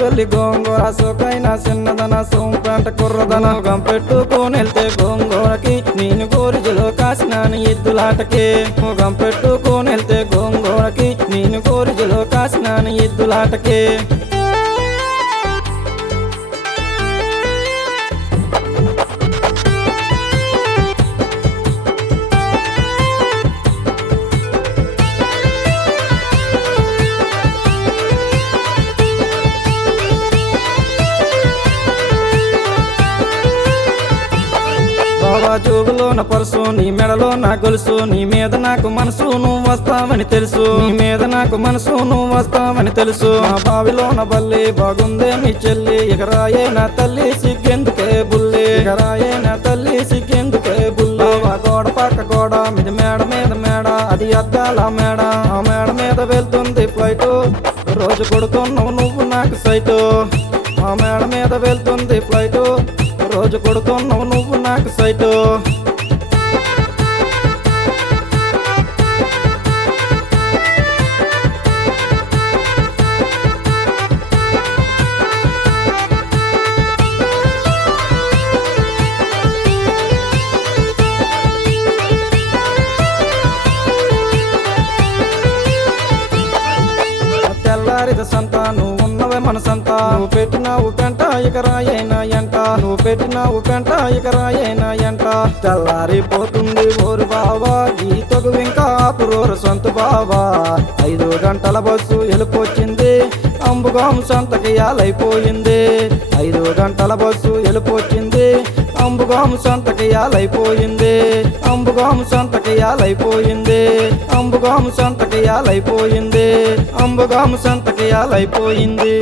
పెళ్లి గోంగూర సోకైనా చిన్నదన సోంపేంట కుర్రదన గంపెట్టుకొని వెళ్తే గోంగూరకి నేను గోరిజలో కాసినాను ఎద్దులాటకి గంపెట్టుకొని వెళ్తే గోంగూరకి నేను గోరిజలో కాసినాను ఎద్దులాటకి బాబా జోబులోన పర్సు నీ మెడలో నా గొలుసు నీ మీద నాకు మనసు నువ్వు వస్తావని తెలుసు నీ మీద నాకు మనసు నువ్వు వస్తావని తెలుసు మా బావిలోన బల్లి బాగుందే మీ చెల్లి ఇక రాయే నా తల్లి సిగ్గెందుకే బుల్లి ఇక రాయే నా తల్లి సిగ్గెందుకే బుల్లి ఆ గోడ పక్క గోడ మీద మేడ అది అద్దాల మేడ ఆ మేడ మీద వెళ్తుంది ఫ్లైట్ రోజు కొడుతున్నావు నువ్వు నాకు సైటు ఆ మేడ మీద వెళ్తుంది ఫ్లైట్ రోజు కొడుతున్నావు నువ్వు నాకు సైటు తెల్లారిద సంత నువ్వు ఉన్నవే మనసంతా నువ్వు పెట్టినావు పెంట ఇక రాయైనా ఎంట నువ్వు పెట్టినావు పెంట ఇక రాయైనా ఎంట తెల్లారిపోతుంది ఓరు బావా ఈ తగు ఇంకా పురోరు సొంత బావా 5 గంటల బస్సు వెళ్ళిపోయింది అంబుగాం సంతకి యాలైపోయింది 5 గంటల బస్సు వెళ్ళిపోయింది అంబుగాం సంతకి యాలైపోయింది అంబుగాం సంతకి యాలైపోయింది అంబుగాం సంతకి యాలైపోయింది అంబుగాం సంతకి యాలైపోయింది